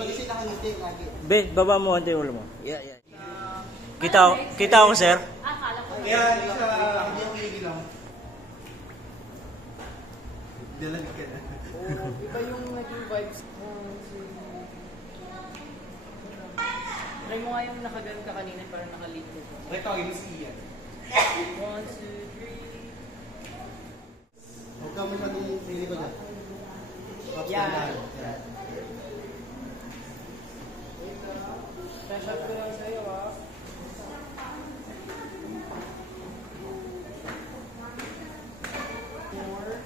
pag isa nakangiti lagi. Be, baba mo ang ulo mo. Yeah. Kita ako, sir. Akala ko. Kaya isa, hindi ako kinigilaw. Dalag ka na. Iba yung naging vibes. Try mo nga yung nakaganon ka kanina para nakalit ko. Try tawagin si Ian. 1, 2, 3. Huwag ka masyadong pili ko dyan. Yan. Fresh up ko lang sa'yo, ha? More.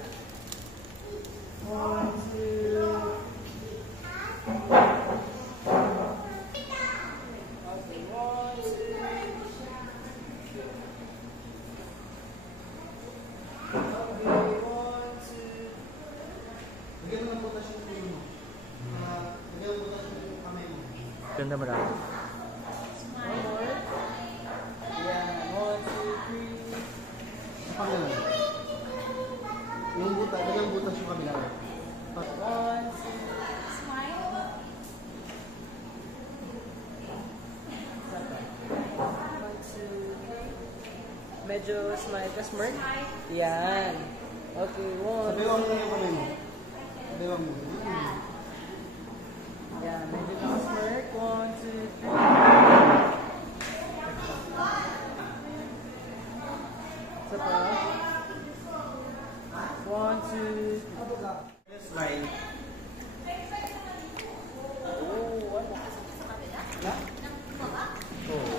1, 2. Okay, 1, 2. Okay, 1, 2. Lagyan mo ng butas yung ulo mo. Lagyan mo butas yung kamay mo. Ganda mo lang. One more. Yan. 1, 2, 3. Sa pangalaman. Yung butas, lagyan mo butas yung kabila. 1, 2. Smile. 1, 2. Medyo smile ka, smirk. Yan. Okay, 1. Sabiwan mo na yung kamay mo. Sabiwan mo. Yan, medyo naka-smirk. 1, 2, 3. Isa pa. 1, 2. Slide. Oh, ano? Na? Oo.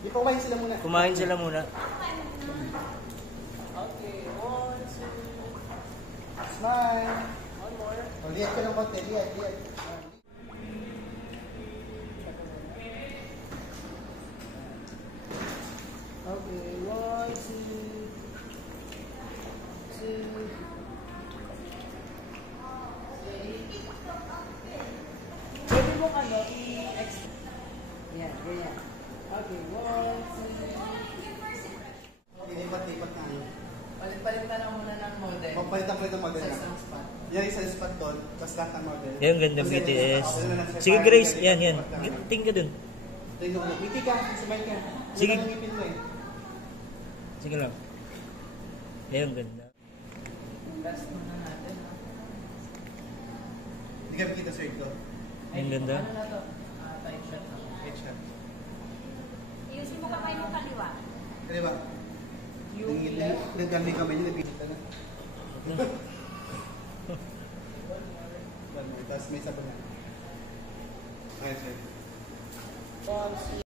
Di pa kumain sila muna. Kumain sila muna. Okay, 1, 2. Smile. One more. Lihat ka ng konti. Lihat. Okay, 1, 2. 2. Pwede mo i-extend. Yan, ganyan. Okay, 1, 2. Lipat-lipat na. Palit-palitan lang muna ng model. Papalitan ng model Sa na. isang spot. Yan isang spot doon, tapos lahat ng model. Yan, ganda Tapos BTS. yan, Sige, Grace. Yan. Tingin ka dun. Tingnan mo. Ngiti ka, smile ka. Sige. Wala nang ngipin mo eh. Sige lang. Yan, ganda. Last muna natin. Ha? Hindi ka makita sir ko. Ang ganda. Ano na to? Tight shot na. Headshot. Iusin mo kamay mo kaliwa. Kaya ba? Nagdami kami niya, nabigit na. Tapos may sabon na. Ayun sir. 1, 2.